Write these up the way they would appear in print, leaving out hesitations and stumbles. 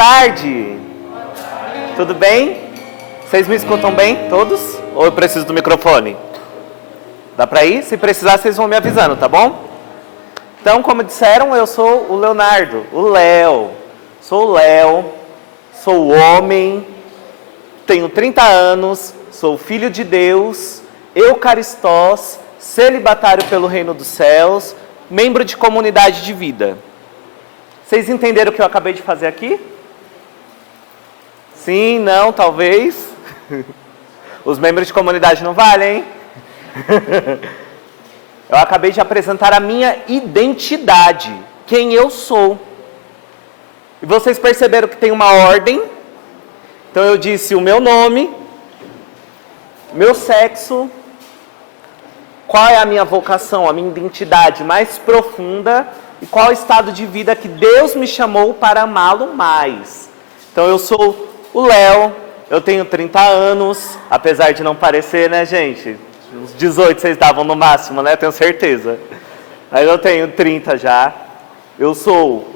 tarde. Tudo bem? Vocês me escutam bem, todos? Ou eu preciso do microfone? Dá pra ir? Se precisar, vocês vão me avisando, tá bom? Então, como disseram, eu sou o Leonardo, o Léo. Sou o Léo, sou homem, tenho 30 anos, sou filho de Deus, eucaristós, celibatário pelo reino dos céus, membro de comunidade de vida. Vocês entenderam o que eu acabei de fazer aqui? Sim, não, talvez. Os membros de comunidade não valem, hein? Eu acabei de apresentar a minha identidade, quem eu sou. E vocês perceberam que tem uma ordem. Então eu disse o meu nome, meu sexo, qual é a minha vocação, a minha identidade mais profunda e qual o estado de vida que Deus me chamou para amá-lo mais. Então eu sou o Léo, eu tenho 30 anos, apesar de não parecer, né, gente? Uns 18 vocês davam no máximo, né? Tenho certeza. Mas eu tenho 30 já. Eu sou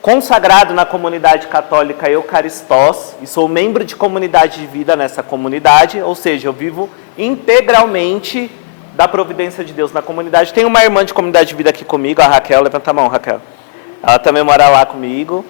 consagrado na comunidade católica Eucaristós e sou membro de comunidade de vida nessa comunidade, ou seja, eu vivo integralmente da providência de Deus na comunidade. Tem uma irmã de comunidade de vida aqui comigo, a Raquel, levanta a mão, Raquel. Ela também mora lá comigo.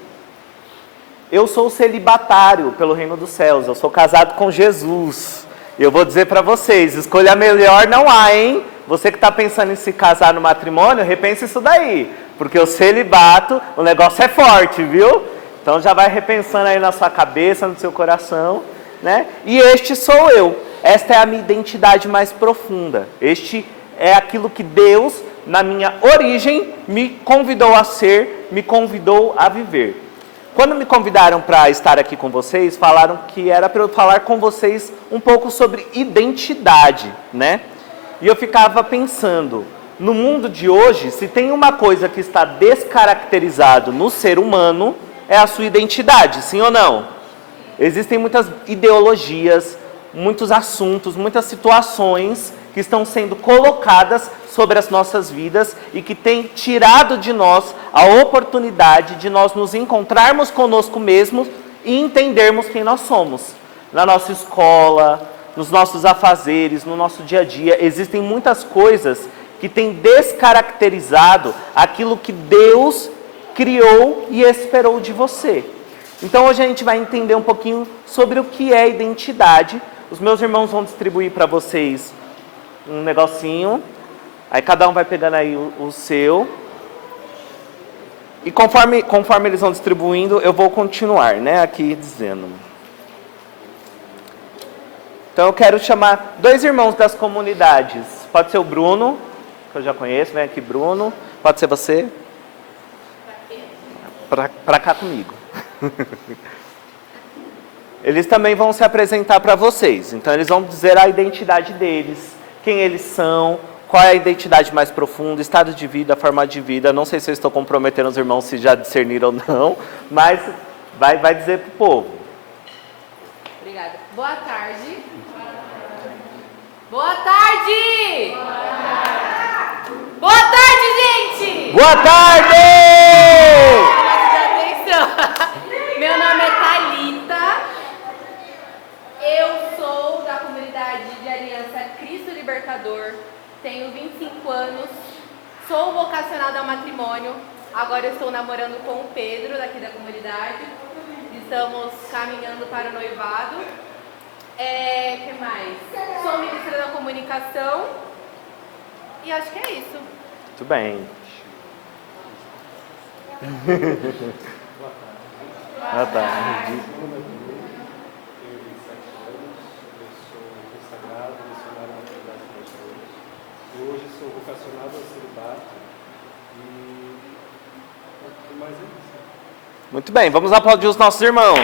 Eu sou celibatário pelo reino dos céus, eu sou casado com Jesus. E eu vou dizer para vocês, escolha melhor não há, hein? Você que está pensando em se casar no matrimônio, repense isso daí. Porque o celibato, o negócio é forte, viu? Então já vai repensando aí na sua cabeça, no seu coração, né? E este sou eu. Esta é a minha identidade mais profunda. Este é aquilo que Deus, na minha origem, me convidou a ser, me convidou a viver. Quando me convidaram para estar aqui com vocês, falaram que era para eu falar com vocês um pouco sobre identidade, né? E eu ficava pensando, no mundo de hoje, se tem uma coisa que está descaracterizado no ser humano, é a sua identidade, sim ou não? Existem muitas ideologias, muitos assuntos, muitas situações que estão sendo colocadas sobre as nossas vidas e que têm tirado de nós a oportunidade de nós nos encontrarmos conosco mesmos e entendermos quem nós somos. Na nossa escola, nos nossos afazeres, no nosso dia a dia, existem muitas coisas que têm descaracterizado aquilo que Deus criou e esperou de você. Então hoje a gente vai entender um pouquinho sobre o que é identidade. Os meus irmãos vão distribuir para vocês um negocinho. Aí cada um vai pegando aí o seu. E conforme eles vão distribuindo, eu vou continuar, né, aqui dizendo. Então eu quero chamar dois irmãos das comunidades. Pode ser o Bruno, que eu já conheço, vem aqui Bruno. Pode ser você? Pra cá comigo. Eles também vão se apresentar para vocês. Então eles vão dizer a identidade deles, quem eles são, qual é a identidade mais profunda, estado de vida, forma de vida. Não sei se eu estou comprometendo os irmãos se já discerniram ou não, mas vai dizer para o povo. Obrigada. Boa tarde. Boa tarde! Boa tarde, gente! Boa tarde! Meu nome é Thalita. Eu sou da comunidade de Aliança Cristo Libertador. Tenho 25 anos. Sou vocacionada ao matrimônio. Agora eu estou namorando com o Pedro, daqui da comunidade. Estamos caminhando para o noivado. Que mais? Sou ministra da comunicação. E acho que é isso. Muito bem. Boa tarde. Hoje sou vocacionado ao celibato e mais é isso. Muito bem, vamos aplaudir os nossos irmãos.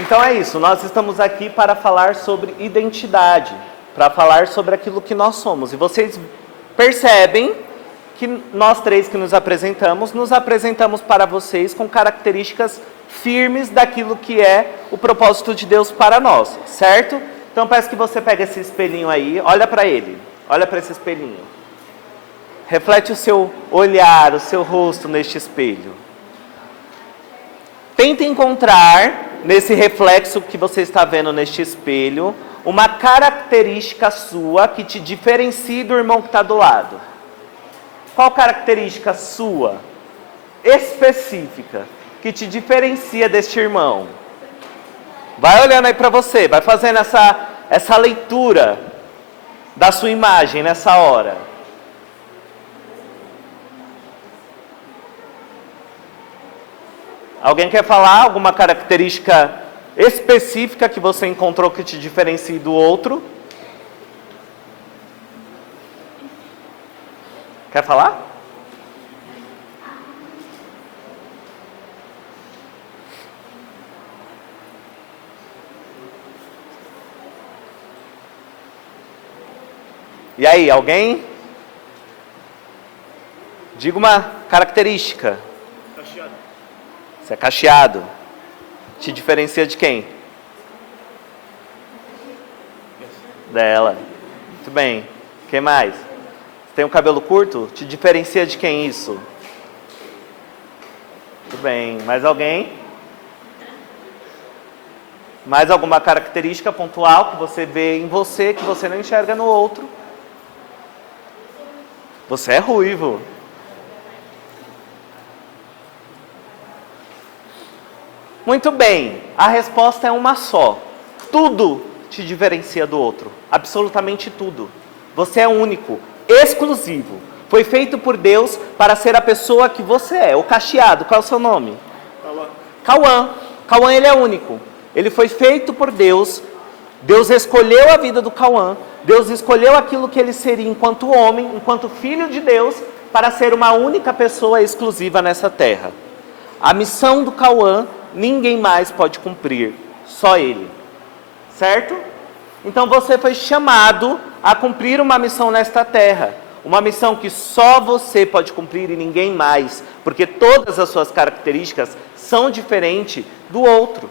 Então é isso, nós estamos aqui para falar sobre identidade, para falar sobre aquilo que nós somos. E vocês percebem que nós três que nos apresentamos para vocês com características firmes daquilo que é o propósito de Deus para nós, certo? Então peço que você pegue esse espelhinho aí, olha para ele, olha para esse espelhinho. Reflete o seu olhar, o seu rosto neste espelho. Tenta encontrar, nesse reflexo que você está vendo neste espelho, uma característica sua que te diferencie do irmão que está do lado. Qual característica sua, específica, que te diferencia deste irmão? Vai olhando aí para você, vai fazendo essa leitura da sua imagem nessa hora. Alguém quer falar alguma característica específica que você encontrou que te diferencie do outro? Quer falar? E aí, alguém? Diga uma característica. Cacheado. Você é cacheado. Te diferencia de quem? Dela. Muito bem. Quem mais? Você tem um cabelo curto? Te diferencia de quem isso? Muito bem. Mais alguém? Mais alguma característica pontual que você vê em você que você não enxerga no outro? Você é ruivo. Muito bem, a resposta é uma só. Tudo te diferencia do outro. Absolutamente tudo. Você é único, exclusivo. Foi feito por Deus para ser a pessoa que você é. O cacheado, qual é o seu nome? Cauã. Cauã, ele é único. Ele foi feito por Deus. Deus escolheu a vida do Cauã. Deus escolheu aquilo que ele seria enquanto homem, enquanto filho de Deus, para ser uma única pessoa exclusiva nessa terra. A missão do Cauã, ninguém mais pode cumprir, só ele. Certo? Então você foi chamado a cumprir uma missão nesta terra. Uma missão que só você pode cumprir e ninguém mais, porque todas as suas características são diferentes do outro.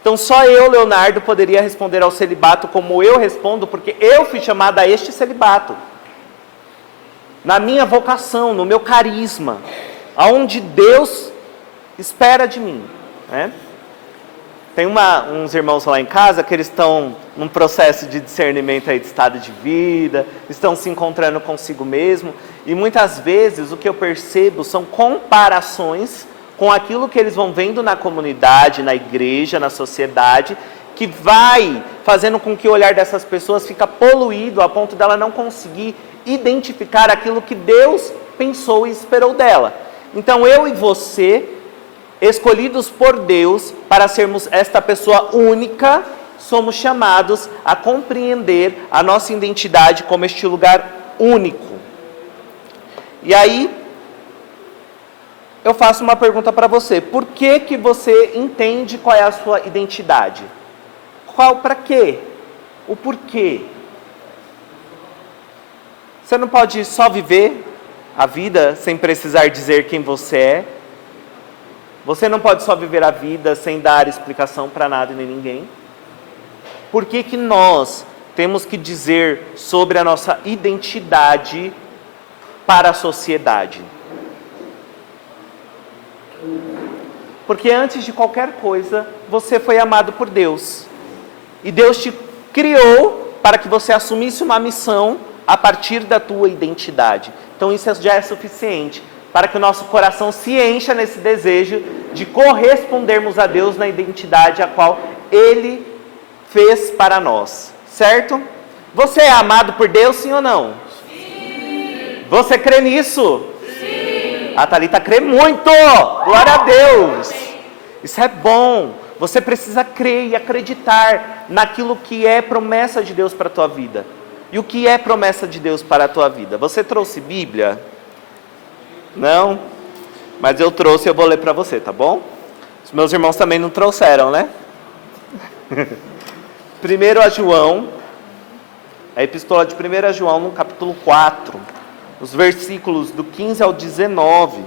Então só eu, Leonardo, poderia responder ao celibato como eu respondo, porque eu fui chamado a este celibato. Na minha vocação, no meu carisma, aonde Deus espera de mim. Né? Tem uns irmãos lá em casa que eles estão num processo de discernimento aí de estado de vida, estão se encontrando consigo mesmo, e muitas vezes o que eu percebo são comparações com aquilo que eles vão vendo na comunidade, na igreja, na sociedade, que vai fazendo com que o olhar dessas pessoas fica poluído a ponto dela não conseguir identificar aquilo que Deus pensou e esperou dela. Então eu e você, escolhidos por Deus para sermos esta pessoa única, somos chamados a compreender a nossa identidade como este lugar único. E aí, eu faço uma pergunta para você. Por que você entende qual é a sua identidade? Para quê? O porquê? Você não pode só viver a vida sem precisar dizer quem você é. Você não pode só viver a vida sem dar explicação para nada e nem ninguém. Por que nós temos que dizer sobre a nossa identidade para a sociedade? Porque antes de qualquer coisa, você foi amado por Deus. E Deus te criou para que você assumisse uma missão a partir da tua identidade. Então isso já é suficiente para que o nosso coração se encha nesse desejo de correspondermos a Deus na identidade a qual Ele fez para nós. Certo? Você é amado por Deus, sim ou não? Sim! Você crê nisso? Sim! A Thalita crê muito! Glória a Deus! Isso é bom. Você precisa crer e acreditar naquilo que é promessa de Deus para a tua vida. E o que é promessa de Deus para a tua vida? Você trouxe Bíblia? Não? Mas eu trouxe e eu vou ler para você, tá bom? Os meus irmãos também não trouxeram, né? 1 João, a epístola de 1 João, no capítulo 4, os versículos do 15 ao 19,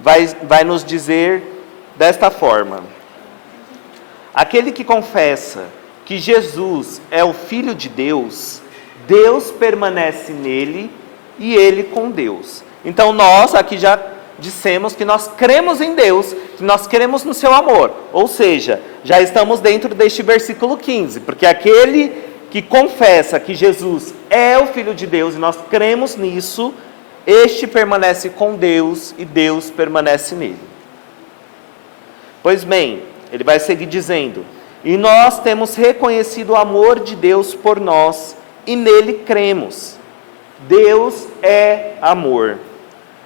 vai nos dizer desta forma: aquele que confessa que Jesus é o Filho de Deus, Deus permanece nele e ele com Deus. Então nós aqui já dissemos que nós cremos em Deus, que nós cremos no seu amor. Ou seja, já estamos dentro deste versículo 15, porque aquele que confessa que Jesus é o Filho de Deus e nós cremos nisso, este permanece com Deus e Deus permanece nele. Pois bem, ele vai seguir dizendo: e nós temos reconhecido o amor de Deus por nós e nele cremos. Deus é amor.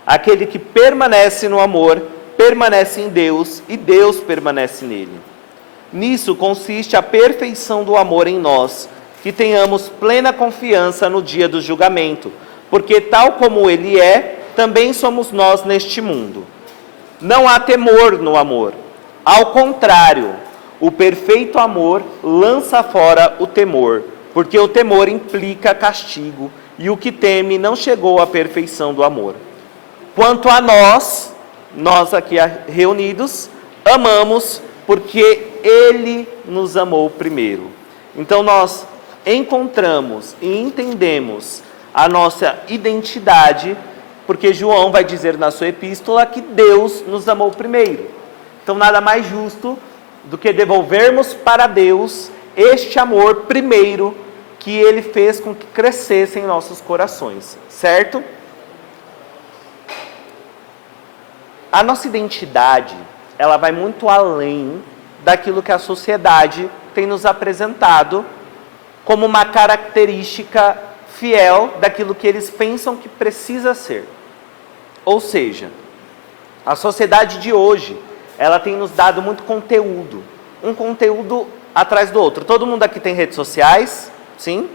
Aquele que permanece no amor, permanece em Deus e Deus permanece nele. Nisso consiste a perfeição do amor em nós, que tenhamos plena confiança no dia do julgamento, porque tal como ele é, também somos nós neste mundo. Não há temor no amor. Ao contrário, o perfeito amor lança fora o temor, porque o temor implica castigo, e o que teme não chegou à perfeição do amor. Quanto a nós aqui reunidos, amamos porque Ele nos amou primeiro. Então nós encontramos e entendemos a nossa identidade, porque João vai dizer na sua epístola que Deus nos amou primeiro. Então nada mais justo do que devolvermos para Deus este amor primeiro que Ele fez com que crescesse em nossos corações, certo? A nossa identidade, ela vai muito além daquilo que a sociedade tem nos apresentado como uma característica fiel daquilo que eles pensam que precisa ser. Ou seja, a sociedade de hoje, ela tem nos dado muito conteúdo, um conteúdo atrás do outro. Todo mundo aqui tem redes sociais, sim?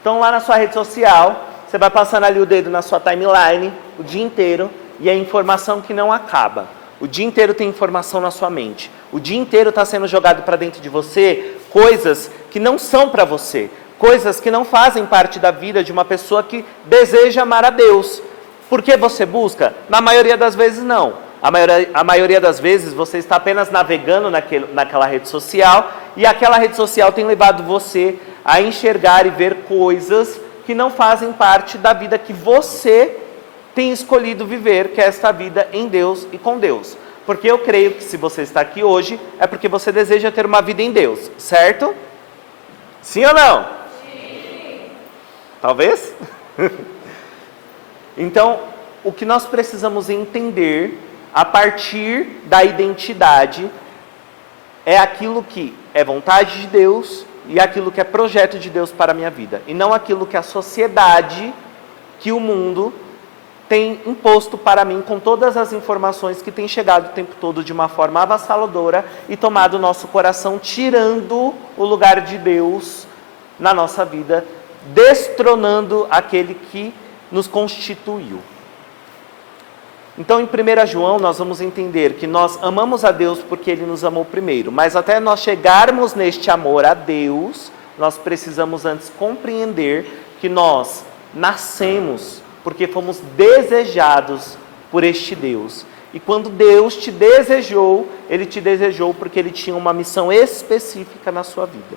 Então lá na sua rede social, você vai passando ali o dedo na sua timeline o dia inteiro, e é informação que não acaba. O dia inteiro tem informação na sua mente. O dia inteiro está sendo jogado para dentro de você coisas que não são para você. Coisas que não fazem parte da vida de uma pessoa que deseja amar a Deus. Por que você busca? Na maioria das vezes não. A maioria das vezes você está apenas navegando naquela rede social, e aquela rede social tem levado você a enxergar e ver coisas que não fazem parte da vida que você tem escolhido viver, que é esta vida em Deus e com Deus. Porque eu creio que se você está aqui hoje, é porque você deseja ter uma vida em Deus, certo? Sim ou não? Sim. Talvez? Então, o que nós precisamos entender, a partir da identidade, é aquilo que é vontade de Deus e aquilo que é projeto de Deus para a minha vida. E não aquilo que a sociedade, que o mundo tem imposto para mim com todas as informações que tem chegado o tempo todo de uma forma avassaladora e tomado o nosso coração, tirando o lugar de Deus na nossa vida, destronando aquele que nos constituiu. Então em 1 João nós vamos entender que nós amamos a Deus porque Ele nos amou primeiro, mas até nós chegarmos neste amor a Deus, nós precisamos antes compreender que nós nascemos porque fomos desejados por este Deus. E quando Deus te desejou, Ele te desejou porque Ele tinha uma missão específica na sua vida.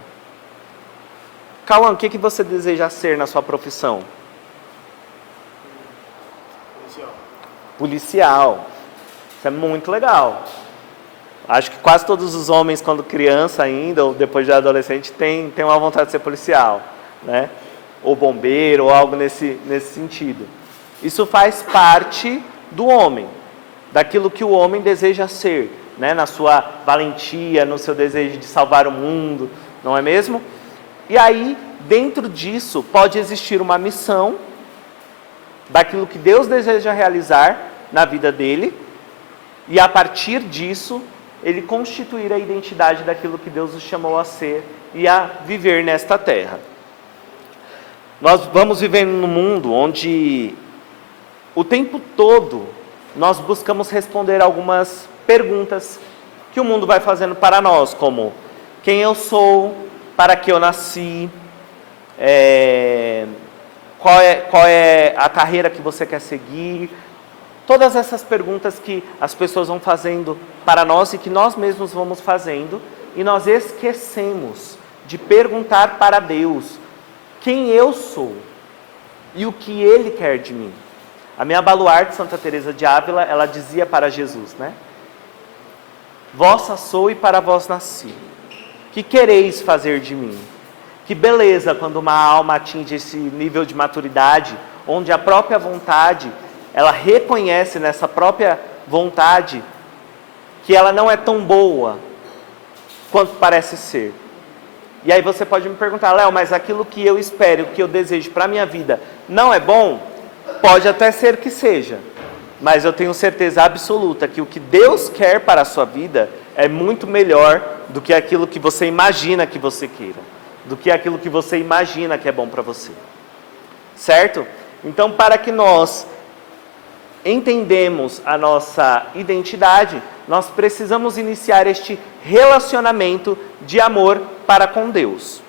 Cauã, o que você deseja ser na sua profissão? Policial. Isso é muito legal. Acho que quase todos os homens, quando criança ainda, ou depois de adolescente, tem uma vontade de ser policial, né? Ou bombeiro, ou algo nesse sentido. Isso faz parte do homem, daquilo que o homem deseja ser, né? Na sua valentia, no seu desejo de salvar o mundo, não é mesmo? E aí, dentro disso, pode existir uma missão, daquilo que Deus deseja realizar na vida dele, e a partir disso, ele constituir a identidade daquilo que Deus o chamou a ser e a viver nesta terra. Nós vamos vivendo num mundo onde o tempo todo nós buscamos responder algumas perguntas que o mundo vai fazendo para nós, como quem eu sou, para que eu nasci, qual é a carreira que você quer seguir. Todas essas perguntas que as pessoas vão fazendo para nós e que nós mesmos vamos fazendo, e nós esquecemos de perguntar para Deus quem eu sou e o que Ele quer de mim. A minha baluarte, Santa Teresa de Ávila, ela dizia para Jesus, né? Vossa sou e para vós nasci. Que quereis fazer de mim? Que beleza quando uma alma atinge esse nível de maturidade, onde a própria vontade, ela reconhece nessa própria vontade que ela não é tão boa quanto parece ser. E aí você pode me perguntar, Léo, mas aquilo que eu espero, o que eu desejo para a minha vida não é bom? Pode até ser que seja, mas eu tenho certeza absoluta que o que Deus quer para a sua vida é muito melhor do que aquilo que você imagina que você queira, do que aquilo que você imagina que é bom para você. Certo? Então, para que nós entendemos a nossa identidade, nós precisamos iniciar este relacionamento de amor para com Deus.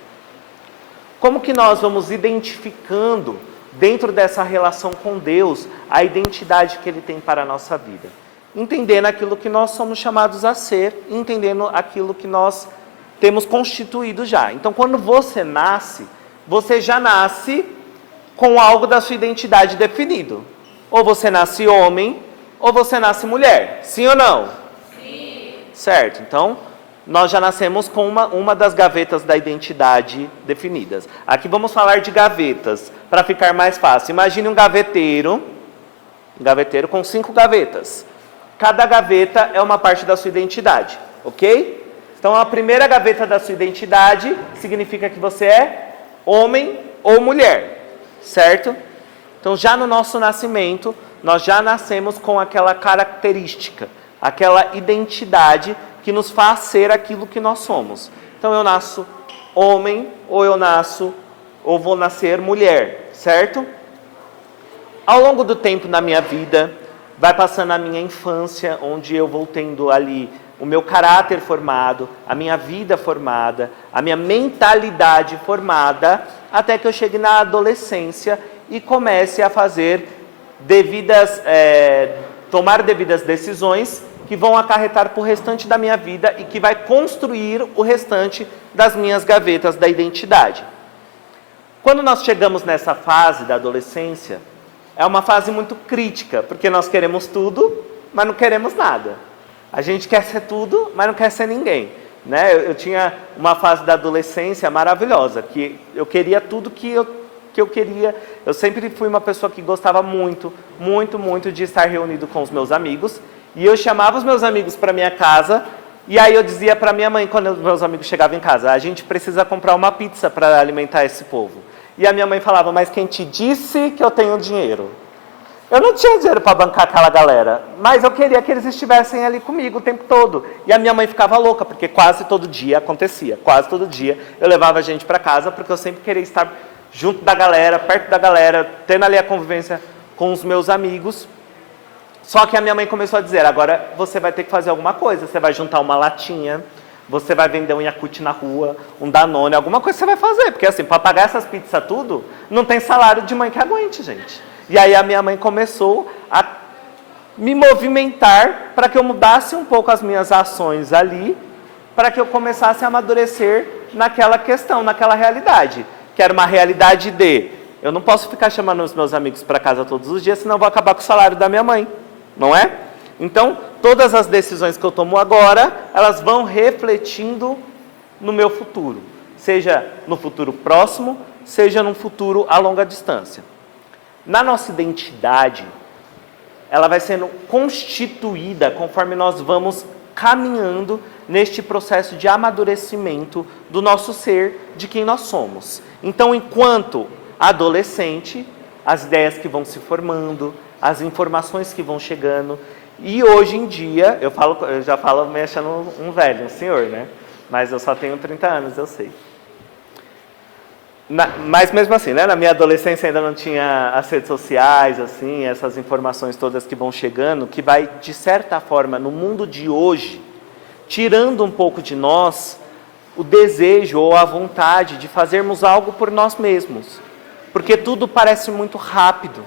Como que nós vamos identificando dentro dessa relação com Deus a identidade que Ele tem para a nossa vida? Entendendo aquilo que nós somos chamados a ser, entendendo aquilo que nós temos constituído já. Então, quando você nasce, você já nasce com algo da sua identidade definido. Ou você nasce homem, ou você nasce mulher. Sim ou não? Sim. Certo. Então, nós já nascemos com uma das gavetas da identidade definidas. Aqui vamos falar de gavetas, para ficar mais fácil. Imagine um gaveteiro com 5 gavetas. Cada gaveta é uma parte da sua identidade, ok? Então, a primeira gaveta da sua identidade significa que você é homem ou mulher, certo? Então, já no nosso nascimento, nós já nascemos com aquela característica, aquela identidade que nos faz ser aquilo que nós somos. Então, eu nasço homem ou vou nascer mulher, certo? Ao longo do tempo na minha vida, vai passando a minha infância, onde eu vou tendo ali o meu caráter formado, a minha vida formada, a minha mentalidade formada, até que eu chegue na adolescência e comece a fazer tomar devidas decisões que vão acarretar para o restante da minha vida e que vai construir o restante das minhas gavetas da identidade. Quando nós chegamos nessa fase da adolescência, é uma fase muito crítica, porque nós queremos tudo, mas não queremos nada. A gente quer ser tudo, mas não quer ser ninguém. Né? Eu tinha uma fase da adolescência maravilhosa, que eu queria tudo que eu queria. Eu sempre fui uma pessoa que gostava muito, muito, muito de estar reunido com os meus amigos. E eu chamava os meus amigos para minha casa, e aí eu dizia para minha mãe, quando os meus amigos chegavam em casa, a gente precisa comprar uma pizza para alimentar esse povo. E a minha mãe falava, mas quem te disse que eu tenho dinheiro? Eu não tinha dinheiro para bancar aquela galera, mas eu queria que eles estivessem ali comigo o tempo todo. E a minha mãe ficava louca, porque quase todo dia acontecia. Quase todo dia eu levava a gente para casa, porque eu sempre queria estar junto da galera, perto da galera, tendo ali a convivência com os meus amigos. Só que a minha mãe começou a dizer, agora você vai ter que fazer alguma coisa. Você vai juntar uma latinha, você vai vender um Yakult na rua, um Danone, alguma coisa você vai fazer. Porque assim, para pagar essas pizzas tudo, não tem salário de mãe que aguente, gente. E aí a minha mãe começou a me movimentar para que eu mudasse um pouco as minhas ações ali, para que eu começasse a amadurecer naquela questão, naquela realidade. Que era uma realidade de, eu não posso ficar chamando os meus amigos para casa todos os dias, senão eu vou acabar com o salário da minha mãe, não é? Então, todas as decisões que eu tomo agora, elas vão refletindo no meu futuro. Seja no futuro próximo, seja num futuro a longa distância. Na nossa identidade, ela vai sendo constituída conforme nós vamos caminhando neste processo de amadurecimento do nosso ser, de quem nós somos. Então, enquanto adolescente, as ideias que vão se formando, as informações que vão chegando, e hoje em dia, eu já falo me achando um velho, um senhor, né? Mas eu só tenho 30 anos, eu sei. Mas mesmo assim, né? Na minha adolescência ainda não tinha as redes sociais, assim, essas informações todas que vão chegando, que vai, de certa forma, no mundo de hoje, tirando um pouco de nós o desejo ou a vontade de fazermos algo por nós mesmos. Porque tudo parece muito rápido.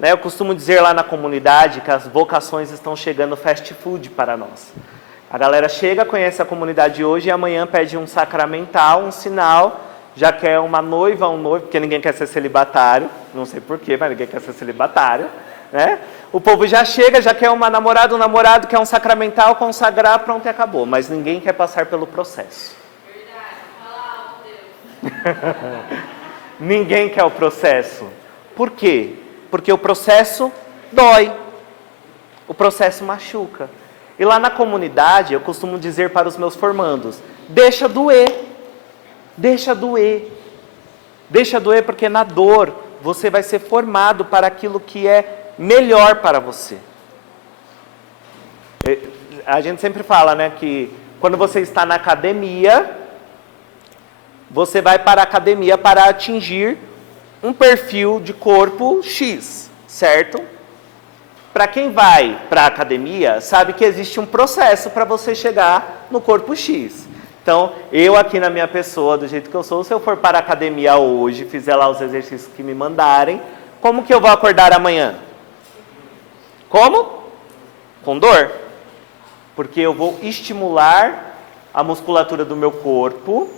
Né? Eu costumo dizer lá na comunidade que as vocações estão chegando fast food para nós. A galera chega, conhece a comunidade hoje e amanhã pede um sacramental, um sinal, já quer uma noiva, um noivo, porque ninguém quer ser celibatário, não sei porquê, mas ninguém quer ser celibatário, né? O povo já chega, já quer uma namorada, um namorado, quer um sacramental, consagrar, pronto e acabou, mas ninguém quer passar pelo processo. Verdade, fala alto, Deus. Ninguém quer o processo. Por quê? Porque o processo dói, o processo machuca. E lá na comunidade, eu costumo dizer para os meus formandos, deixa doer, deixa doer. Deixa doer porque na dor você vai ser formado para aquilo que é melhor para você. A gente sempre fala, né, que quando você está na academia, você vai para a academia para atingir um perfil de corpo X, certo? Para quem vai para a academia, sabe que existe um processo para você chegar no corpo X. Então, eu aqui na minha pessoa, do jeito que eu sou, se eu for para a academia hoje, fizer lá os exercícios que me mandarem, como que eu vou acordar amanhã? Como? Com dor. Porque eu vou estimular a musculatura do meu corpo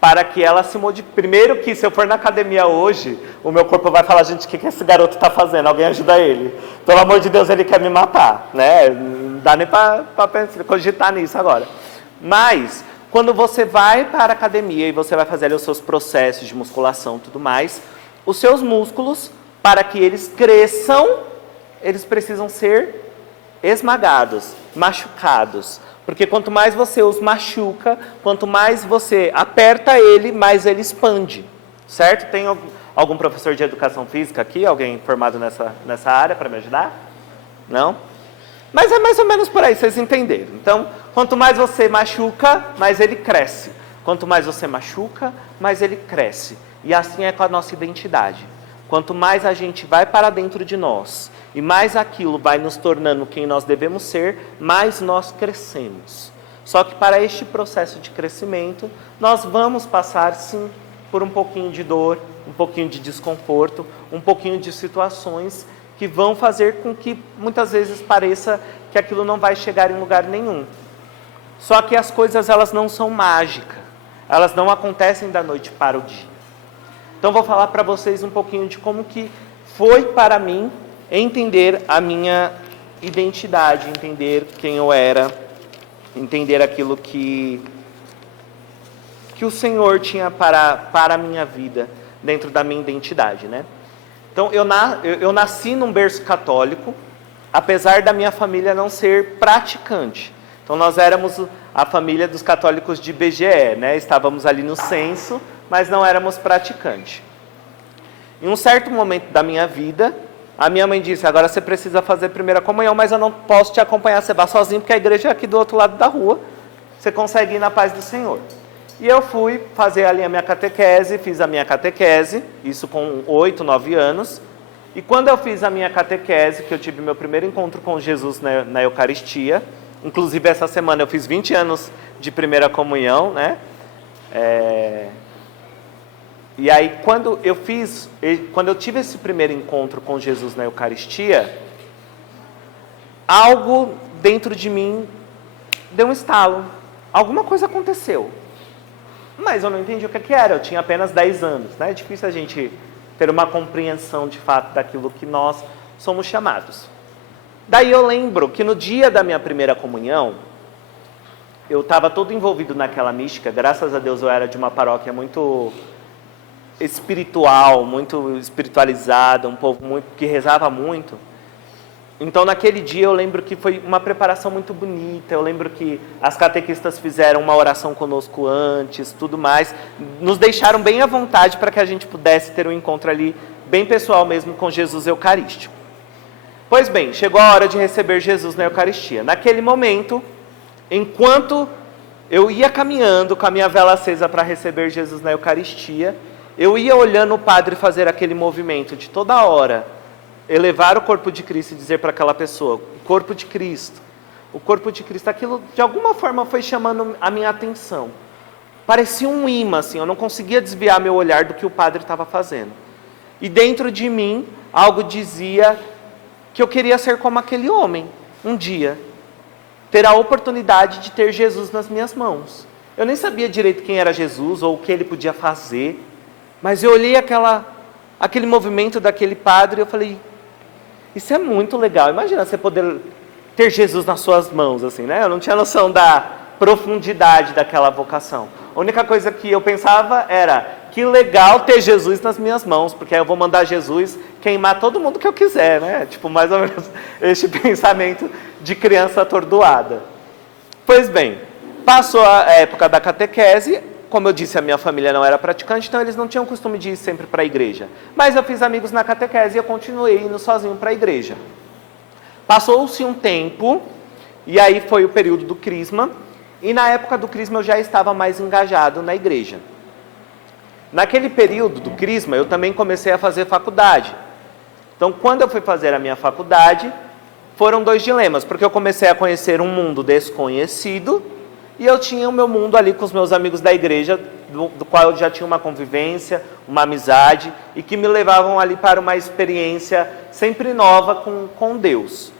para que ela se modifique. Primeiro que se eu for na academia hoje, o meu corpo vai falar, gente, o que esse garoto está fazendo? Alguém ajuda ele. Pelo amor de Deus, ele quer me matar, né? Não dá nem para cogitar nisso agora. Mas, quando você vai para a academia e você vai fazer ali os seus processos de musculação e tudo mais, os seus músculos, para que eles cresçam, eles precisam ser esmagados, machucados. Porque quanto mais você os machuca, quanto mais você aperta ele, mais ele expande, certo? Tem algum professor de educação física aqui? Alguém formado nessa área para me ajudar? Não? Mas é mais ou menos por aí, vocês entenderam. Então, quanto mais você machuca, mais ele cresce. Quanto mais você machuca, mais ele cresce. E assim é com a nossa identidade. Quanto mais a gente vai para dentro de nós, e mais aquilo vai nos tornando quem nós devemos ser, mais nós crescemos. Só que para este processo de crescimento, nós vamos passar sim por um pouquinho de dor, um pouquinho de desconforto, um pouquinho de situações que vão fazer com que muitas vezes pareça que aquilo não vai chegar em lugar nenhum. Só que as coisas elas não são mágicas, elas não acontecem da noite para o dia. Então vou falar para vocês um pouquinho de como que foi para mim entender a minha identidade, entender quem eu era, entender aquilo que o Senhor tinha para a minha vida, dentro da minha identidade, né? Então, eu nasci num berço católico, apesar da minha família não ser praticante. Então, nós éramos a família dos católicos de BGE, né? Estávamos ali no censo, mas não éramos praticantes. Em um certo momento da minha vida, a minha mãe disse, agora você precisa fazer primeira comunhão, mas eu não posso te acompanhar, você vai sozinho, porque a igreja é aqui do outro lado da rua, você consegue ir na paz do Senhor. E eu fui fazer ali a minha catequese, fiz a minha catequese, isso com 8, 9 anos. E quando eu fiz a minha catequese, que eu tive meu primeiro encontro com Jesus na Eucaristia, inclusive essa semana eu fiz 20 anos de primeira comunhão, né? E aí quando eu tive esse primeiro encontro com Jesus na Eucaristia, algo dentro de mim deu um estalo, alguma coisa aconteceu. Mas eu não entendi o que era, eu tinha apenas 10 anos, né? É difícil a gente ter uma compreensão de fato daquilo que nós somos chamados. Daí eu lembro que no dia da minha primeira comunhão, eu estava todo envolvido naquela mística, graças a Deus eu era de uma paróquia muito espiritual, muito espiritualizada, um povo que rezava muito. Então, naquele dia, eu lembro que foi uma preparação muito bonita, eu lembro que as catequistas fizeram uma oração conosco antes, tudo mais, nos deixaram bem à vontade para que a gente pudesse ter um encontro ali, bem pessoal mesmo, com Jesus Eucarístico. Pois bem, chegou a hora de receber Jesus na Eucaristia. Naquele momento, enquanto eu ia caminhando com a minha vela acesa para receber Jesus na Eucaristia, eu ia olhando o padre fazer aquele movimento de toda hora, elevar o corpo de Cristo e dizer para aquela pessoa, o corpo de Cristo, aquilo de alguma forma foi chamando a minha atenção. Parecia um imã, assim, eu não conseguia desviar meu olhar do que o padre estava fazendo. E dentro de mim, algo dizia que eu queria ser como aquele homem, um dia. Ter a oportunidade de ter Jesus nas minhas mãos. Eu nem sabia direito quem era Jesus ou o que ele podia fazer. Mas eu olhei aquele movimento daquele padre e eu falei, isso é muito legal. Imagina você poder ter Jesus nas suas mãos, assim, né? Eu não tinha noção da profundidade daquela vocação. A única coisa que eu pensava era, que legal ter Jesus nas minhas mãos, porque aí eu vou mandar Jesus queimar todo mundo que eu quiser, né? Tipo, mais ou menos este pensamento de criança atordoada. Pois bem, passou a época da catequese. Como eu disse, a minha família não era praticante, então eles não tinham costume de ir sempre para a igreja. Mas eu fiz amigos na catequese e eu continuei indo sozinho para a igreja. Passou-se um tempo, e aí foi o período do crisma, e na época do crisma eu já estava mais engajado na igreja. Naquele período do crisma eu também comecei a fazer faculdade. Então quando eu fui fazer a minha faculdade, foram 2 dilemas, porque eu comecei a conhecer um mundo desconhecido, e eu tinha o meu mundo ali com os meus amigos da igreja, do qual eu já tinha uma convivência, uma amizade, e que me levavam ali para uma experiência sempre nova com Deus.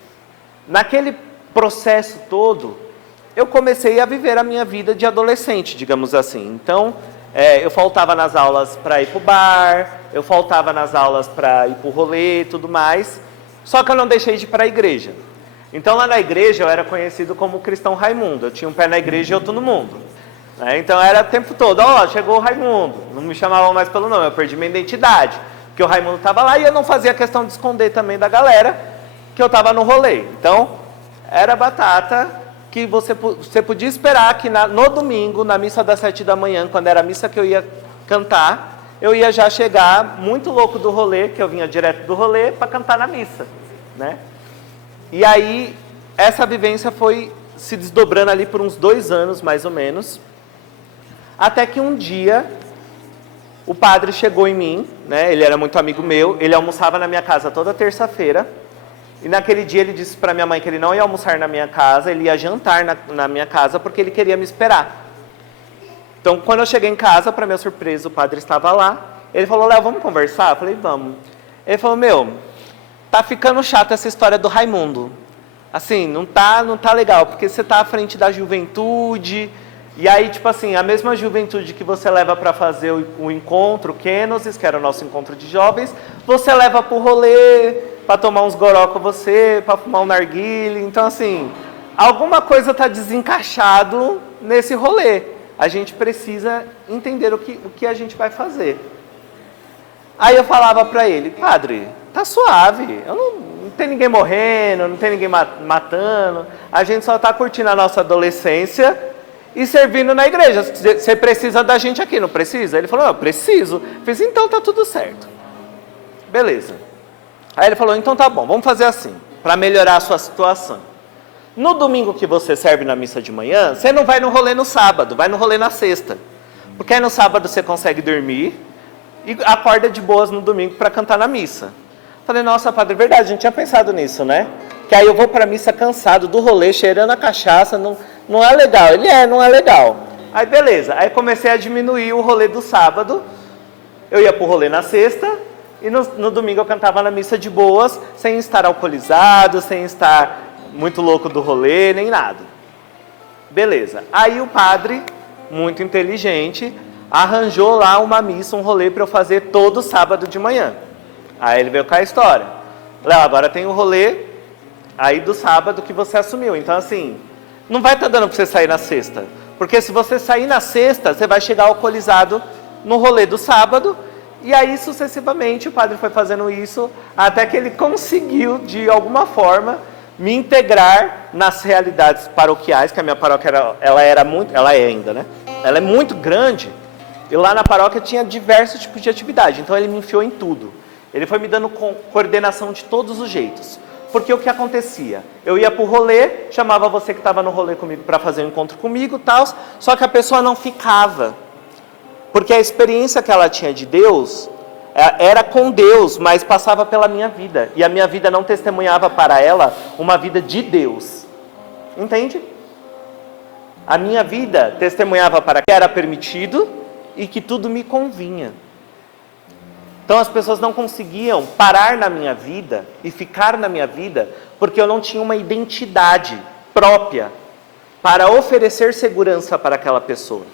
Naquele processo todo, eu comecei a viver a minha vida de adolescente, digamos assim. Então, eu faltava nas aulas para ir para o bar, eu faltava nas aulas para ir para o rolê e tudo mais, só que eu não deixei de ir para a igreja. Então lá na igreja eu era conhecido como cristão Raimundo, eu tinha um pé na igreja e outro no mundo. Então era o tempo todo, chegou o Raimundo, não me chamavam mais pelo nome, eu perdi minha identidade, porque o Raimundo estava lá e eu não fazia questão de esconder também da galera que eu estava no rolê. Então era batata que você podia esperar que no domingo, na missa das 7 da manhã, quando era a missa que eu ia cantar, eu ia já chegar muito louco do rolê, que eu vinha direto do rolê, para cantar na missa, né? E aí, essa vivência foi se desdobrando ali por uns 2 anos, mais ou menos. Até que um dia, o padre chegou em mim, né? Ele era muito amigo meu, ele almoçava na minha casa toda terça-feira. E naquele dia ele disse para minha mãe que ele não ia almoçar na minha casa, ele ia jantar na minha casa, porque ele queria me esperar. Então, quando eu cheguei em casa, para minha surpresa, o padre estava lá. Ele falou, Léo, vamos conversar? Eu falei, vamos. Ele falou, tá ficando chato essa história do Raimundo. Assim, não tá legal, porque você tá à frente da juventude, e aí, tipo assim, a mesma juventude que você leva para fazer o encontro, o Kenosis, que era o nosso encontro de jovens, você leva pro rolê, para tomar uns goró com você, para fumar um narguile. Então, assim, alguma coisa tá desencaixado nesse rolê. A gente precisa entender o que a gente vai fazer. Aí eu falava para ele, padre, tá suave, não tem ninguém morrendo, não tem ninguém matando, a gente só está curtindo a nossa adolescência e servindo na igreja. Você precisa da gente aqui, não precisa? Ele falou, eu preciso. Eu fiz, então tá tudo certo. Beleza. Aí ele falou, então tá bom, vamos fazer assim, para melhorar a sua situação. No domingo que você serve na missa de manhã, você não vai no rolê no sábado, vai no rolê na sexta. Porque aí no sábado você consegue dormir e acorda de boas no domingo para cantar na missa. Falei, nossa, padre, é verdade, a gente tinha pensado nisso, né? Que aí eu vou para a missa cansado do rolê, cheirando a cachaça, não é legal. Ele não é legal. Aí beleza, aí comecei a diminuir o rolê do sábado, eu ia para o rolê na sexta, e no domingo eu cantava na missa de boas, sem estar alcoolizado, sem estar muito louco do rolê, nem nada. Beleza, aí o padre, muito inteligente, arranjou lá uma missa, um rolê para eu fazer todo sábado de manhã. Aí ele veio com a história. Léo, agora tem o rolê aí do sábado que você assumiu. Então assim, não vai estar dando para você sair na sexta. Porque se você sair na sexta, você vai chegar alcoolizado no rolê do sábado. E aí sucessivamente o padre foi fazendo isso até que ele conseguiu, de alguma forma, me integrar nas realidades paroquiais, que a minha paróquia ela é ainda, né? Ela é muito grande. E lá na paróquia tinha diversos tipos de atividade. Então ele me enfiou em tudo. Ele foi me dando coordenação de todos os jeitos. Porque o que acontecia? Eu ia pro rolê, chamava você que estava no rolê comigo para fazer um encontro comigo e tal, só que a pessoa não ficava. Porque a experiência que ela tinha de Deus era com Deus, mas passava pela minha vida. E a minha vida não testemunhava para ela uma vida de Deus. Entende? A minha vida testemunhava para que era permitido e que tudo me convinha. Então as pessoas não conseguiam parar na minha vida e ficar na minha vida porque eu não tinha uma identidade própria para oferecer segurança para aquela pessoa.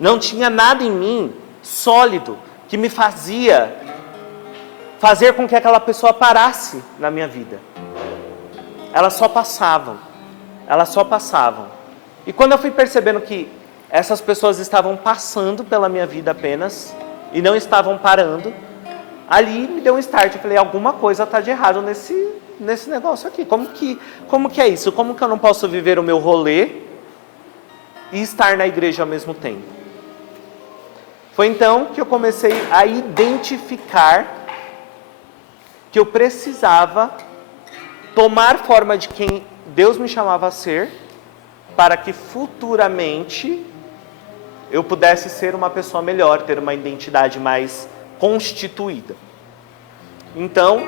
Não tinha nada em mim sólido que me fazia fazer com que aquela pessoa parasse na minha vida. Elas só passavam. E quando eu fui percebendo que essas pessoas estavam passando pela minha vida apenas e não estavam parando, ali me deu um start. Eu falei, alguma coisa está de errado nesse negócio aqui. Como que é isso? Como que eu não posso viver o meu rolê e estar na igreja ao mesmo tempo? Foi então que eu comecei a identificar que eu precisava tomar forma de quem Deus me chamava a ser, para que futuramente eu pudesse ser uma pessoa melhor, ter uma identidade mais constituída. Então,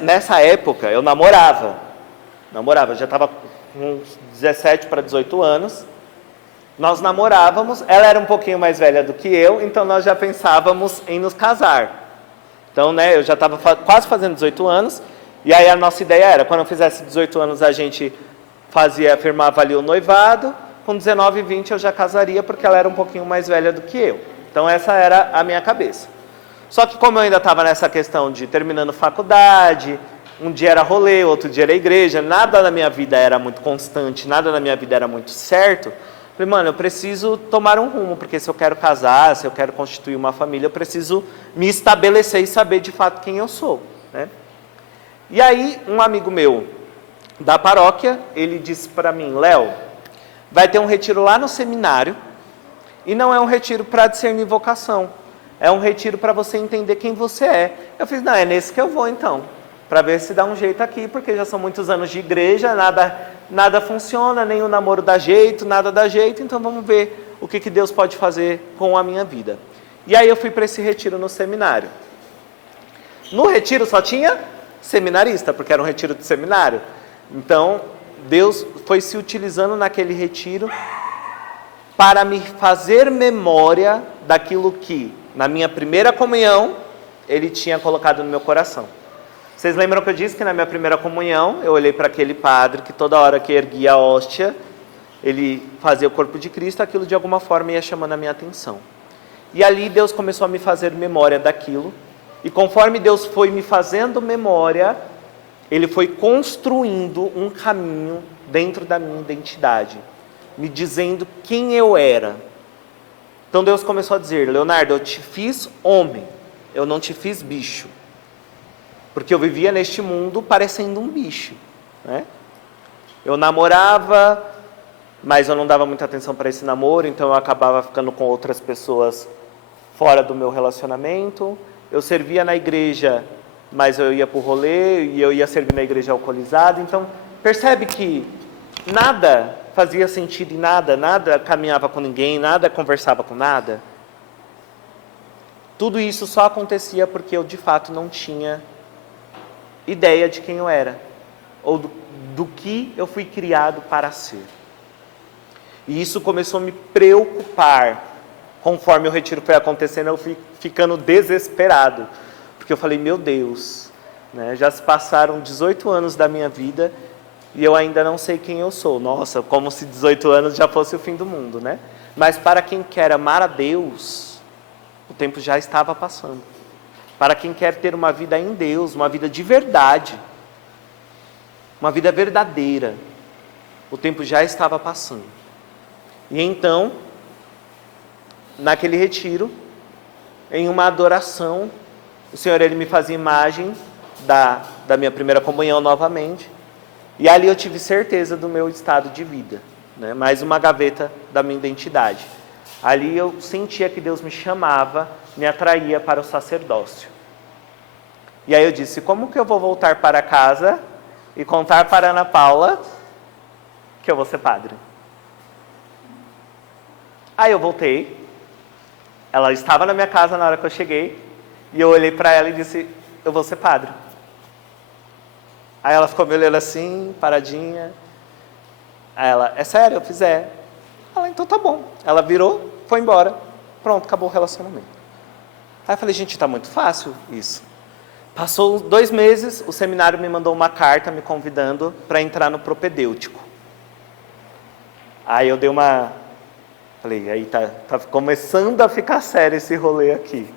nessa época eu namorava, já estava com 17 para 18 anos, nós namorávamos, ela era um pouquinho mais velha do que eu, então nós já pensávamos em nos casar. Então, eu já estava quase fazendo 18 anos, e aí a nossa ideia era, quando eu fizesse 18 anos, a gente firmava ali o noivado, com 19 e 20 eu já casaria, porque ela era um pouquinho mais velha do que eu. Então, essa era a minha cabeça. Só que como eu ainda estava nessa questão de terminando faculdade, um dia era rolê, outro dia era igreja, nada na minha vida era muito constante, nada na minha vida era muito certo. Falei, mano, eu preciso tomar um rumo, porque se eu quero casar, se eu quero constituir uma família, eu preciso me estabelecer e saber de fato quem eu sou, né? E aí, um amigo meu da paróquia, ele disse para mim, Léo, vai ter um retiro lá no seminário, e não é um retiro para discernir vocação, é um retiro para você entender quem você é. Eu fiz, não, é nesse que eu vou então, para ver se dá um jeito aqui, porque já são muitos anos de igreja, nada funciona, nem o namoro dá jeito, nada dá jeito, então vamos ver o que Deus pode fazer com a minha vida. E aí eu fui para esse retiro no seminário. No retiro só tinha seminarista, porque era um retiro de seminário. Então, Deus foi se utilizando naquele retiro para me fazer memória daquilo que, na minha primeira comunhão, Ele tinha colocado no meu coração. Vocês lembram que eu disse que na minha primeira comunhão, eu olhei para aquele padre que toda hora que erguia a hóstia, ele fazia o corpo de Cristo, aquilo de alguma forma ia chamando a minha atenção. E ali Deus começou a me fazer memória daquilo, e conforme Deus foi me fazendo memória, Ele foi construindo um caminho dentro da minha identidade, me dizendo quem eu era. Então Deus começou a dizer, Leonardo, eu te fiz homem, eu não te fiz bicho. Porque eu vivia neste mundo parecendo um bicho, né? Eu namorava, mas eu não dava muita atenção para esse namoro, então eu acabava ficando com outras pessoas fora do meu relacionamento. Eu servia na igreja, mas eu ia para o rolê, e eu ia servir na igreja alcoolizado. Então, percebe que nada fazia sentido em nada caminhava com ninguém, nada conversava com nada. Tudo isso só acontecia porque eu, de fato, não tinha ideia de quem eu era, ou do que eu fui criado para ser. E isso começou a me preocupar. Conforme o retiro foi acontecendo, eu fui ficando desesperado, porque eu falei, meu Deus, né, já se passaram 18 anos da minha vida e eu ainda não sei quem eu sou. Nossa, como se 18 anos já fosse o fim do mundo, né? Mas para quem quer amar a Deus, o tempo já estava passando. Para quem quer ter uma vida em Deus, uma vida de verdade, uma vida verdadeira, o tempo já estava passando. E então, naquele retiro, em uma adoração, o Senhor, Ele me fazia imagem da minha primeira comunhão novamente, e ali eu tive certeza do meu estado de vida, né? Mais uma gaveta da minha identidade. Ali eu sentia que Deus me chamava, me atraía para o sacerdócio. E aí eu disse, como que eu vou voltar para casa e contar para Ana Paula que eu vou ser padre? Aí eu voltei, ela estava na minha casa na hora que eu cheguei, e eu olhei para ela e disse, eu vou ser padre. Aí ela ficou me olhando assim, paradinha. Aí ela, é sério? Eu fiz, é. Ela, então tá bom. Ela virou, foi embora. Pronto, acabou o relacionamento. Aí eu falei, gente, tá muito fácil isso. Passou 2 meses, o seminário me mandou uma carta me convidando para entrar no propedêutico. Aí eu dei uma... Falei, aí tá começando a ficar sério esse rolê aqui.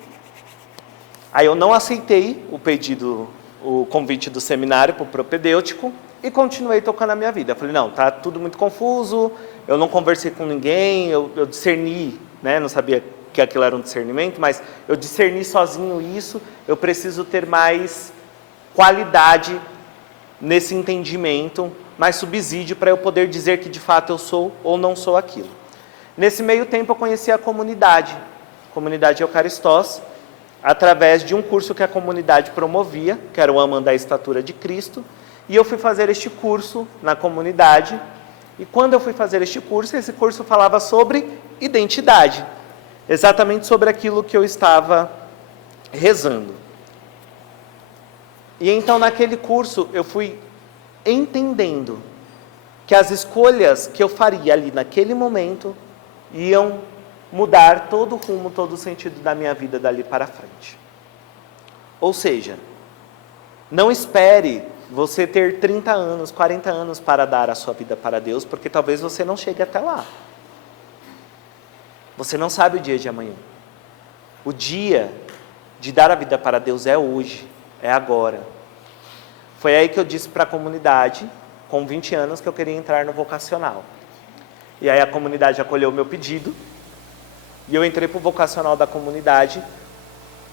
Aí eu não aceitei o convite do seminário para o propedêutico e continuei tocando a minha vida. Eu falei, não, tá tudo muito confuso, eu não conversei com ninguém, eu discerni, né? Não sabia que aquilo era um discernimento, mas eu discerni sozinho isso, eu preciso ter mais qualidade nesse entendimento, mais subsídio para eu poder dizer que de fato eu sou ou não sou aquilo. Nesse meio tempo eu conheci a comunidade Eucaristós, através de um curso que a comunidade promovia, que era o Amando a Estatura de Cristo, e eu fui fazer este curso na comunidade, e quando eu fui fazer este curso, esse curso falava sobre identidade, exatamente sobre aquilo que eu estava rezando. E então naquele curso eu fui entendendo que as escolhas que eu faria ali naquele momento iam mudar todo o rumo, todo o sentido da minha vida dali para frente. Ou seja, não espere você ter 30 anos, 40 anos para dar a sua vida para Deus, porque talvez você não chegue até lá. Você não sabe o dia de amanhã. O dia de dar a vida para Deus é hoje, é agora. Foi aí que eu disse para a comunidade, com 20 anos, que eu queria entrar no vocacional. E aí a comunidade acolheu o meu pedido, e eu entrei para o vocacional da comunidade,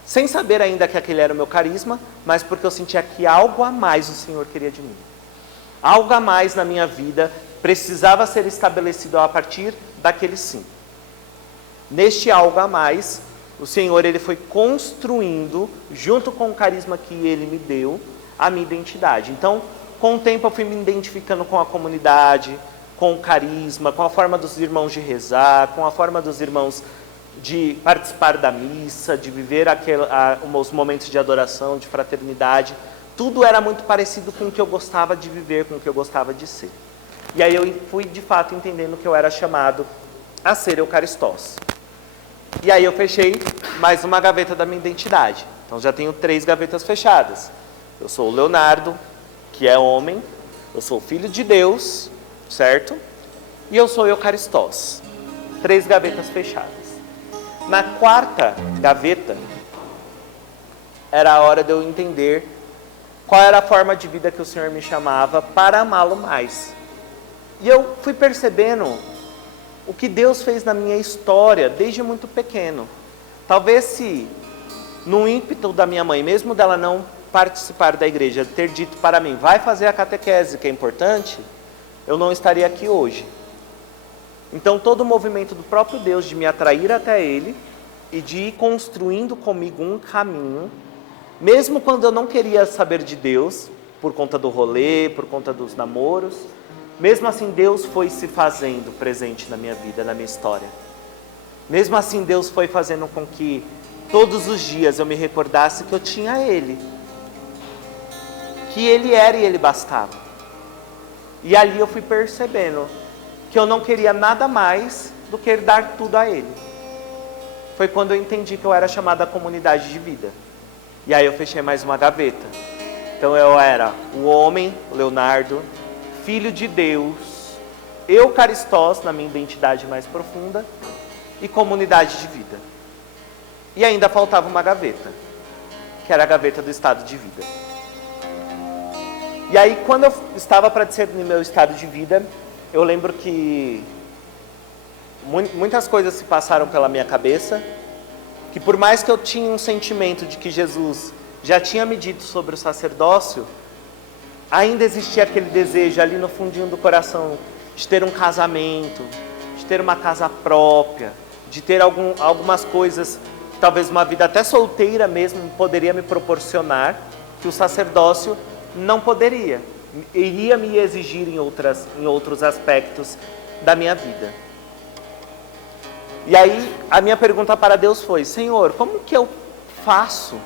sem saber ainda que aquele era o meu carisma, mas porque eu sentia que algo a mais o Senhor queria de mim. Algo a mais na minha vida precisava ser estabelecido a partir daquele sim. Neste algo a mais, o Senhor ele foi construindo, junto com o carisma que Ele me deu, a minha identidade. Então, com o tempo eu fui me identificando com a comunidade, com o carisma, com a forma dos irmãos de rezar, com a forma dos irmãos de participar da missa, de viver os momentos de adoração, de fraternidade. Tudo era muito parecido com o que eu gostava de viver, com o que eu gostava de ser. E aí eu fui, de fato, entendendo que eu era chamado a ser Eucaristós. E aí eu fechei mais uma gaveta da minha identidade. Então já tenho 3 gavetas fechadas. Eu sou o Leonardo, que é homem. Eu sou filho de Deus, certo? E eu sou Eucaristós. 3 gavetas fechadas. Na 4ª gaveta, era a hora de eu entender qual era a forma de vida que o Senhor me chamava para amá-lo mais. E eu fui percebendo o que Deus fez na minha história desde muito pequeno. Talvez se, no ímpeto da minha mãe, mesmo dela não participar da igreja, ter dito para mim, vai fazer a catequese, que é importante, eu não estaria aqui hoje. Então todo o movimento do próprio Deus de me atrair até Ele e de ir construindo comigo um caminho, mesmo quando eu não queria saber de Deus, por conta do rolê, por conta dos namoros, mesmo assim Deus foi se fazendo presente na minha vida, na minha história. Mesmo assim Deus foi fazendo com que todos os dias eu me recordasse que eu tinha Ele, que Ele era e Ele bastava. E ali eu fui percebendo que eu não queria nada mais do que dar tudo a Ele. Foi quando eu entendi que eu era chamado à comunidade de vida. E aí eu fechei mais uma gaveta. Então eu era o homem, Leonardo, filho de Deus, Eucaristós na minha identidade mais profunda e comunidade de vida. E ainda faltava uma gaveta, que era a gaveta do estado de vida. E aí quando eu estava para discernir meu estado de vida, eu lembro que muitas coisas se passaram pela minha cabeça, que por mais que eu tinha um sentimento de que Jesus já tinha me dito sobre o sacerdócio, ainda existia aquele desejo ali no fundinho do coração de ter um casamento, de ter uma casa própria, de ter algumas coisas, talvez uma vida até solteira mesmo poderia me proporcionar, que o sacerdócio não poderia, iria me exigir em outros aspectos da minha vida. E aí a minha pergunta para Deus foi, Senhor, como que eu faço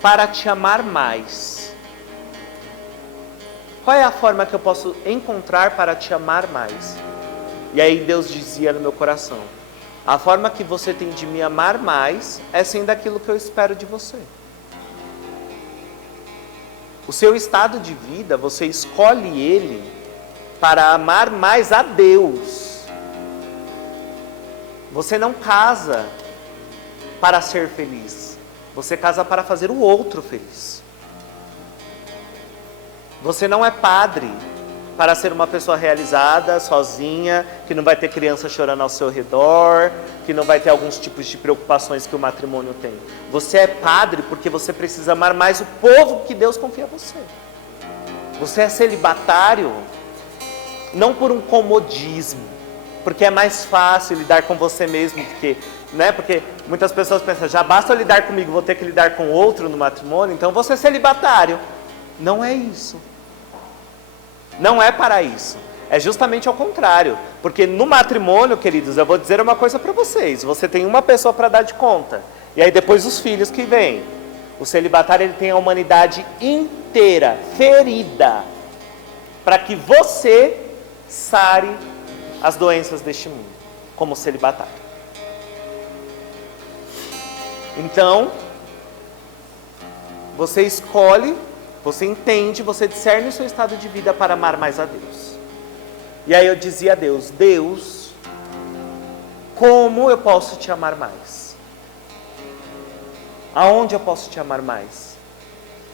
para te amar mais? Qual é a forma que eu posso encontrar para te amar mais? E aí Deus dizia no meu coração, a forma que você tem de me amar mais é sendo aquilo que eu espero de você. O seu estado de vida, você escolhe ele para amar mais a Deus. Você não casa para ser feliz. Você casa para fazer o outro feliz. Você não é padre para ser uma pessoa realizada, sozinha, que não vai ter criança chorando ao seu redor, que não vai ter alguns tipos de preocupações que o matrimônio tem. Você é padre porque você precisa amar mais o povo que Deus confia a você. Você é celibatário não por um comodismo, porque é mais fácil lidar com você mesmo, porque muitas pessoas pensam, já basta eu lidar comigo, vou ter que lidar com outro no matrimônio, então você é celibatário. Não é isso. Não é para isso. É justamente ao contrário. Porque no matrimônio, queridos, eu vou dizer uma coisa para vocês. Você tem uma pessoa para dar de conta. E aí depois os filhos que vêm. O celibatário, ele tem a humanidade inteira ferida, para que você sare as doenças deste mundo, como celibatário. Então, você escolhe, você entende, você discerne o seu estado de vida para amar mais a Deus. E aí eu dizia a Deus, Deus, como eu posso te amar mais? Aonde eu posso te amar mais?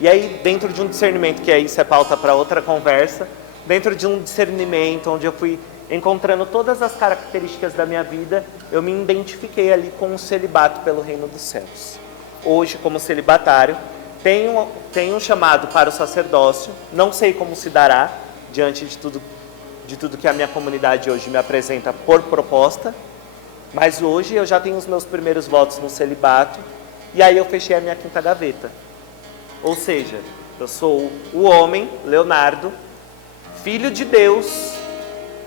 E aí, dentro de um discernimento, que aí isso é pauta para outra conversa, dentro de um discernimento onde eu fui encontrando todas as características da minha vida, eu me identifiquei ali com o celibato pelo reino dos céus. Hoje, como celibatário, tenho um chamado para o sacerdócio, não sei como se dará, diante de tudo que a minha comunidade hoje me apresenta por proposta, mas hoje eu já tenho os meus primeiros votos no celibato, e aí eu fechei a minha quinta gaveta. Ou seja, eu sou o homem, Leonardo, filho de Deus,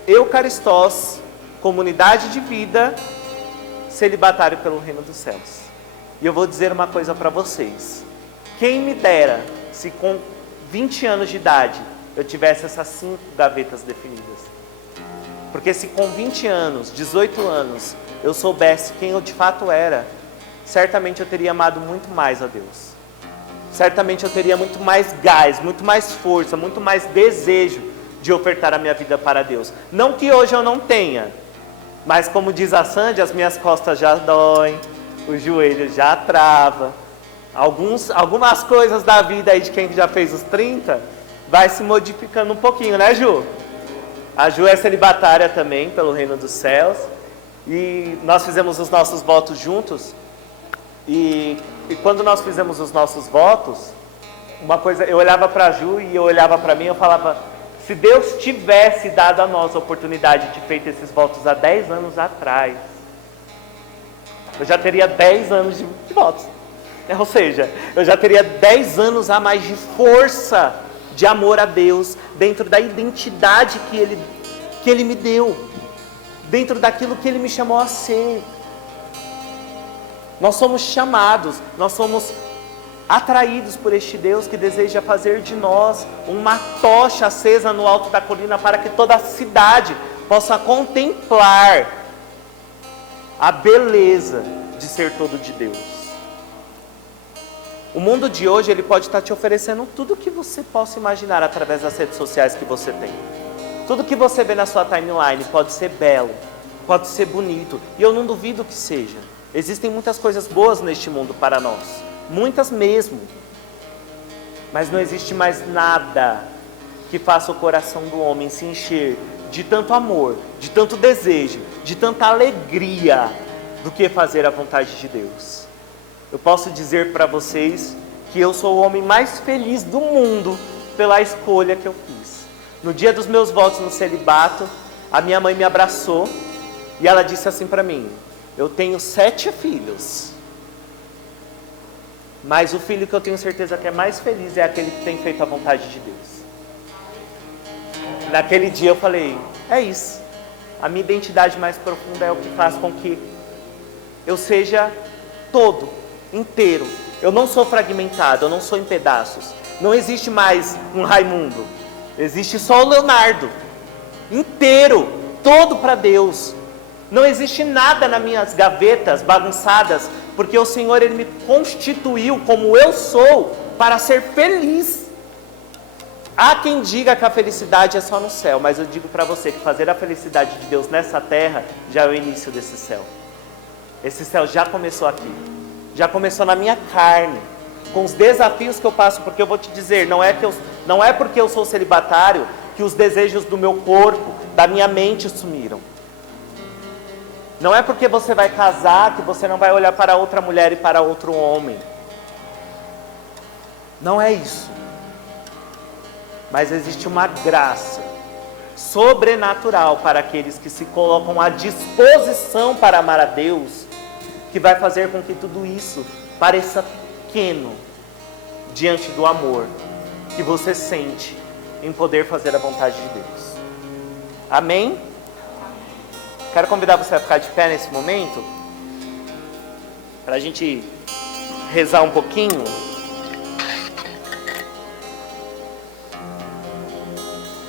Eucaristós, comunidade de vida, celibatário pelo reino dos céus. E eu vou dizer uma coisa para vocês. Quem me dera se com 20 anos de idade eu tivesse essas 5 gavetas definidas. Porque se com 20 anos, 18 anos, eu soubesse quem eu de fato era, certamente eu teria amado muito mais a Deus. Certamente eu teria muito mais gás, muito mais força, muito mais desejo de ofertar a minha vida para Deus. Não que hoje eu não tenha, mas como diz a Sandy, as minhas costas já doem, o joelho já trava. Algumas coisas da vida aí de quem já fez os 30, vai se modificando um pouquinho, né, Ju? A Ju é celibatária também, pelo reino dos céus. E nós fizemos os nossos votos juntos. E quando nós fizemos os nossos votos, uma coisa, eu olhava para a Ju e eu olhava para mim, eu falava, se Deus tivesse dado a nós a oportunidade de feito esses votos há 10 anos atrás, eu já teria 10 anos de votos. Ou seja, eu já teria 10 anos a mais de força, de amor a Deus, dentro da identidade que Ele me deu, dentro daquilo que Ele me chamou a ser. Nós somos chamados, nós somos atraídos por este Deus que deseja fazer de nós uma tocha acesa no alto da colina para que toda a cidade possa contemplar a beleza de ser todo de Deus. O mundo de hoje, ele pode estar te oferecendo tudo que você possa imaginar através das redes sociais que você tem. Tudo que você vê na sua timeline pode ser belo, pode ser bonito, e eu não duvido que seja. Existem muitas coisas boas neste mundo para nós, muitas mesmo. Mas não existe mais nada que faça o coração do homem se encher de tanto amor, de tanto desejo, de tanta alegria, do que fazer a vontade de Deus. Eu posso dizer para vocês que eu sou o homem mais feliz do mundo pela escolha que eu fiz. No dia dos meus votos no celibato, a minha mãe me abraçou e ela disse assim para mim, eu tenho 7 filhos, mas o filho que eu tenho certeza que é mais feliz é aquele que tem feito a vontade de Deus. Naquele dia eu falei, é isso. A minha identidade mais profunda é o que faz com que eu seja todo, inteiro. Eu não sou fragmentado, eu não sou em pedaços. Não existe mais um Raimundo. Existe só o Leonardo, inteiro, todo para Deus. Não existe nada nas minhas gavetas bagunçadas, porque o Senhor, Ele me constituiu como eu sou para ser feliz. Há quem diga que a felicidade é só no céu, mas eu digo para você que fazer a felicidade de Deus nessa terra já é o início desse céu. Esse céu já começou aqui, já começou na minha carne, com os desafios que eu passo, porque eu vou te dizer, não é porque eu sou celibatário que os desejos do meu corpo, da minha mente sumiram. Não é porque você vai casar que você não vai olhar para outra mulher e para outro homem. Não é isso. Mas existe uma graça sobrenatural para aqueles que se colocam à disposição para amar a Deus, que vai fazer com que tudo isso pareça pequeno diante do amor que você sente em poder fazer a vontade de Deus. Amém? Quero convidar você a ficar de pé nesse momento, para a gente rezar um pouquinho.